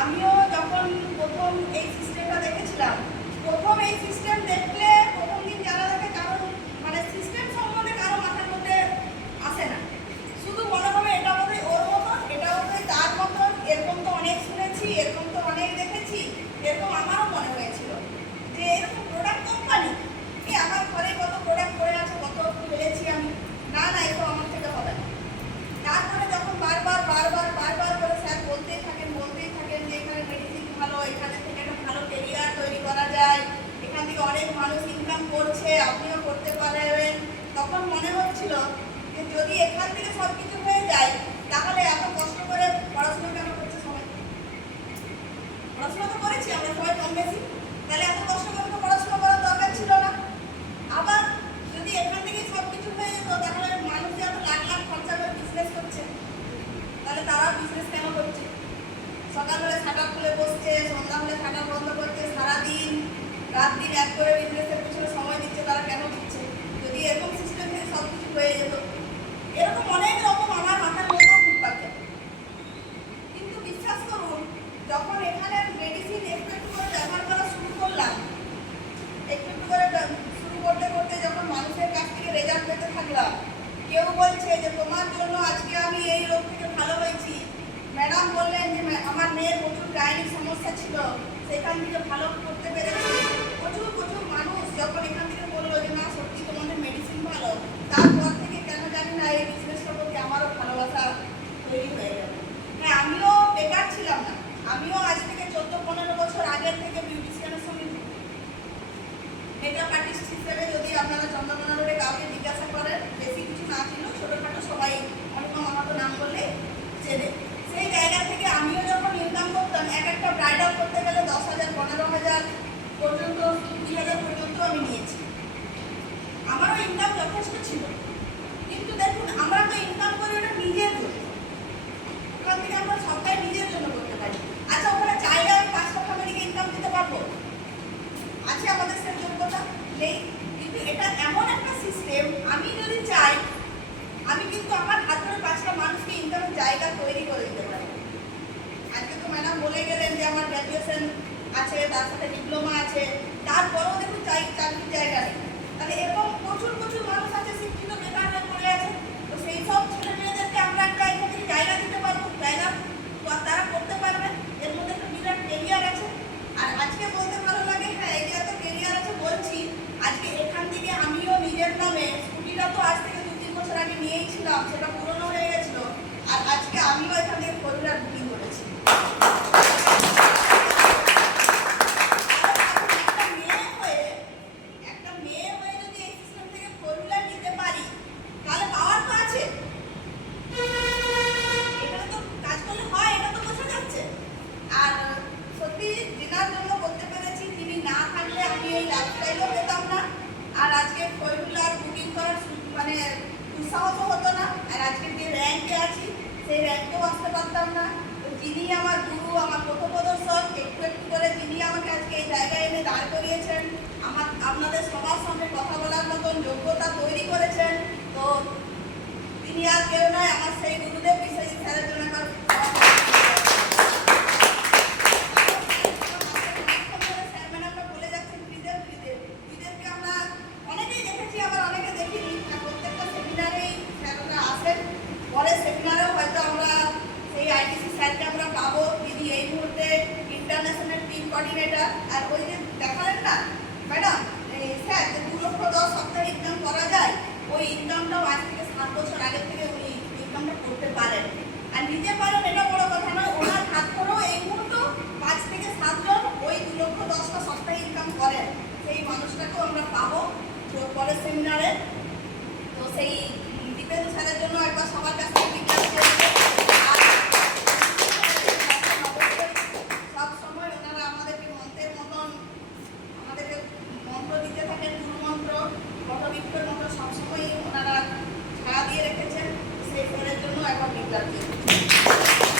আমিও যখন প্রথম এই সিস্টেমটা দেখেছিলাম, প্রথম এই সিস্টেম দেখলে প্রথম দিন যারা দেখে কারণ মানে সিস্টেম সম্বন্ধে কারো মাথার মধ্যে আসে না, শুধু মনে হবে এটা বোধহয় ওর মতন, এটা বোধহয় তার মতন, এরকম তো অনেক শুনেছি, এরকম তো অনেক দেখেছি, এরকম আমারও মনে হয়েছিল যে এরকম প্রোডাক্ট কোম্পানি কি আমার ঘরে কত প্রোডাক্ট পড়ে আছে, কত ফেলেছি আমি, না না এসব আমার থেকে হবে না। তারপরে যখন বারবার করে স্যার বলতেই থাকেন যে এখানে মেডিসিন ভালো, এখানে থেকে একটা ভালো কেরিয়ার তৈরি করা যায়, এখান থেকে অনেক মানুষ ইনকাম করছে, আপনিও করতে পারবেন, তখন মনে হচ্ছিল যে যদি এখান থেকে সব কিছু হয়ে যায় তাহলে এত কষ্ট করে পড়াশোনা কেন করছে সবাই? পড়াশোনা তো করেছি আমরা সবাই কম বেশি, তাহলে এত কষ্ট করে তো পড়াশোনা করার দরকার ছিল না। আবার যদি এখান থেকে সব কিছু হয়ে যেত তাহলে মানুষ এত লাখ লাখ খরচা করে বিজনেস করছে, তাহলে তারা বিজনেস কেন করছে? সকালবেলা শাটার খুলে বসছে, সন্ধ্যা হলে শাটার বন্ধ করছে, সারাদিন রাত দিন এক করে বিজনেসের পিছনে সময় দিচ্ছে, তারা কেন দিচ্ছে? যদি এরকম সিস্টেম থেকে সব কিছু হয়ে যেত, এরকম অনেক রকম আমার মাথার মধ্যেও ঘুরপাক খেত। কিন্তু বিশ্বাস করুন, যখন এখানে মেডিসিন একটু একটু করে ব্যবহার করা শুরু করলাম, একটু একটু করে শুরু করতে করতে যখন মানুষের কাছ থেকে রেজাল্ট পেতে থাকলাম, কেউ বলছে যে তোমার জন্য আজকে আমি এই রোগ থেকে ভালো হয়েছি, ম্যাডাম বললেন যে আমার মেয়ের প্রচুর গাইনিক সমস্যা ছিল, সেখান থেকে ভালো করতে পেরেছি, প্রচুর মানুষ যখন এখান থেকে বললো যে না সত্যি তোমাদের মেডিসিন ভালো, তারপর থেকে কেন জানি না এই বিজনেসটার প্রতি আমারও ভালোবাসা তৈরি হয়ে গেল। হ্যাঁ, আমিও বেকার ছিলাম না, আমিও আজ থেকে 14-15 বছর আগের থেকে বিউটিশিয়ানের সঙ্গে মেকআপ আর্টিস্ট হিসেবে, যদি আপনারা চন্দ্রকোনা রোডে কাউকে জিজ্ঞাসা করেন, বেশি কিছু না ছিল, ছোটোখাটো সবাই অনুপম মাহাতো নাম করলে চেনে, সেই জায়গা থেকে আমিও যখন ইনকাম করতাম, এক একটা ব্রাইডাল করতে গেলে 10,000, 15,000 পর্যন্ত, 20,000 পর্যন্ত আমি নিয়েছি। আমারও ইনকাম যথেষ্ট ছিল, কিন্তু দেখুন আমরা তো ইনকাম করি ওটা নিজের জন্য, ওখান থেকে আমরা সবটাই নিজের জন্য করতে পারি। আচ্ছা, ওখানে চাইলে আমি 5টা ফ্যামিলিকে ইনকাম দিতে পারবো? আছে আমাদের সেই যোগ্যতা? নেই। কিন্তু এটা এমন একটা সিস্টেম, আমি যদি চাই আমি কিন্তু আমার হাত ধরে 5টা মানুষকে ইনকামের জায়গা তৈরি করে দিতে পারি। আজকে তো ম্যাডাম বলে গেলেন যে আমার গ্র্যাজুয়েশন আছে, তার সাথে ডিপ্লোমা আছে, তারপরেও দেখুন চাকরির জায়গা নেই। তাহলে এরকম প্রচুর মানুষ আছে শিক্ষিত বেকার হয়ে পড়ে আছে, তো সেই সব ছেলে মেয়েদেরকে আমরা একটা এখান থেকে জায়গা দিতে পারবো, জায়গা তারা করতে পারবে, এর মধ্যে একটা বিরাট কেরিয়ার আছে। আর আজকে বলতে ভালো লাগে, হ্যাঁ এই যে এত কেরিয়ার আছে বলছি, আজকে এখান থেকে আমিও নিজের নামে স্কুটিটা তো আজ থেকে 2-3 বছর আগে নিয়েই ছিলাম, সেটা পুরনো হয়ে গেছিল, আর আজকে আমিও এখান থেকে 4 হুইলার বুকিং করেছি। একটা মেয়ে হয়ে যদি এই সিস্টেম থেকে 4 হুইলার নিতে পারি, তাহলে পাওয়ার তো আছে, এটা তো কাজ করলে হয়, এটা তো বোঝা যাচ্ছে। আর সত্যি দিনার জন্য করতে পেরেছি, তিনি না থাকলে আমি এই লাইফস্টাইলও পেতাম না, আর আজকে 4 হুইলার বুকিং করার মানে উৎসাহ হতো না, আর আজকে যে র্যাঙ্কে আছি সেই র্যাঙ্কেও আসতে পারতাম না। তো যিনি আমার গুরু, আমার পথপ্রদর্শক, একটু একটু করে যিনি আমাকে আজকে এই জায়গায় এনে দাঁড় করিয়েছেন, আপনাদের সবার সঙ্গে কথা বলার মতন যোগ্যতা তৈরি করেছেন, তো তিনি আর কেউ নয়, আমার সেই গুরুদেব বিশ্বজিৎ স্যারের জন্য আমার কোঅর্ডিনেটর। আর ওই যে দেখালেন না ম্যাডাম স্যার যে 2,10,000 সপ্তাহে ইনকাম করা যায়, ওই ইনকামটাও আজ থেকে 7 বছর আগে থেকে উনি ইনকামটা করতে পারেন, আর নিজে পারেন এটা বড় কথা নয়, ওনার হাত ধরেও এই মুহূর্তে 5 থেকে 7 জন ওই 2,10,000 সপ্তাহে ইনকাম করেন, সেই মানুষটাকেও আমরা পাবো পরের সেমিনারে। তো সেই দীপেন্দু স্যারের জন্য একবার সবার কাছ থেকে